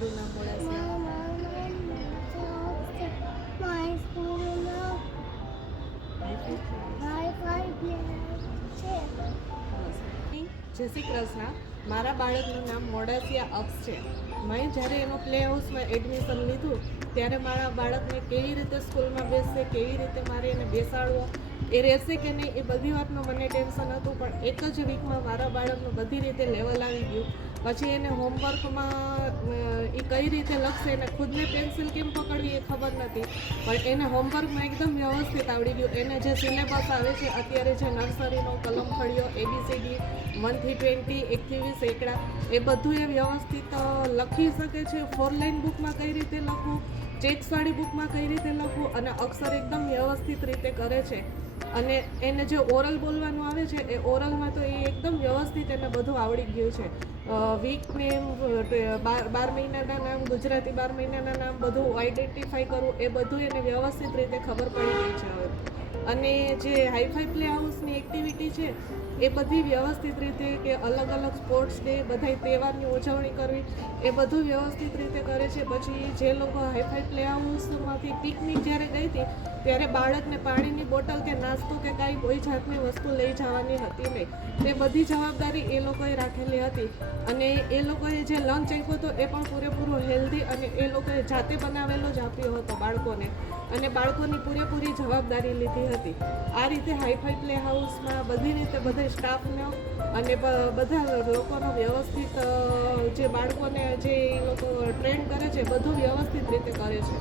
તમારું નામ જય શ્રી કૃષ્ણ. મારા બાળકનું નામ મોડાસિયા અક્ષ છે. મેં જ્યારે એનો પ્લે હાઉસમાં એડમિશન લીધું ત્યારે મારા બાળકને કેવી રીતે સ્કૂલમાં બેસશે, કેવી રીતે મારે એને બેસાડવો, એ રહેશે કે નહીં, એ બધી વાતનું મને ટેન્શન હતું. પણ એક જ વીકમાં મારા બાળકનું બધી રીતે લેવલ આવી ગયું. પછી એને હોમવર્કમાં એ કઈ રીતે લખશે, એને ખુદને પેન્સિલ કેમ પકડવી એ ખબર નથી, પણ એને હોમવર્કમાં એકદમ વ્યવસ્થિત આવડી ગયું. એને જે સિલેબસ આવે છે અત્યારે, જે નર્સરીનો કલમ ખડીયો, ABCD 1 થી 20, 1 થી 20 એકડા, એ બધું એ વ્યવસ્થિત લખી શકે છે. 4 લાઇન બુકમાં કઈ રીતે લખવું, ચેક્સવાળી બુકમાં કઈ રીતે લખવું, અને અક્ષર એકદમ વ્યવસ્થિત રીતે કરે છે. અને એને જે ઓરલ બોલવાનું આવે છે એ ઓરલમાં તો એ એકદમ વ્યવસ્થિત એને બધું આવડી ગયું છે. વીક નેમ, 12 મહિનાના નામ, ગુજરાતી 12 મહિનાના નામ બધું આઈડેન્ટિફાઈ કરવું, એ બધું એને વ્યવસ્થિત રીતે ખબર પડી ગઈ છે હવે. અને જે હાઈફાઈ પ્લે હાઉસની એક્ટિવિટી છે એ બધી વ્યવસ્થિત રીતે, કે અલગ અલગ સ્પોર્ટ્સ ડે, બધા તહેવારની ઉજવણી કરવી, એ બધું વ્યવસ્થિત રીતે કરે છે. પછી જે લોકો હાઈફાઈ પ્લે હાઉસમાંથી પિકનિક જ્યારે ગઈ હતી ત્યારે બાળકને પાણીની બોટલ કે નાસ્તો કે કાંઈ કોઈ જાતની વસ્તુ લઈ જવાની હતી નહીં. તે બધી જવાબદારી એ લોકોએ રાખેલી હતી. અને એ લોકોએ જે લંચ આપ્યો હતો એ પણ પૂરેપૂરો હેલ્ધી, અને એ લોકોએ જાતે બનાવેલો જ આપ્યો હતો બાળકોને, અને બાળકોની પૂરેપૂરી જવાબદારી લીધી હતી. આ રીતે હાઈફાઈ પ્લે હાઉસમાં બધી રીતે બધા સ્ટાફનો અને બધા લોકોનો વ્યવસ્થિત, જે બાળકોને જે એ લોકો ટ્રેન કરે છે બધું વ્યવસ્થિત રીતે કરે છે.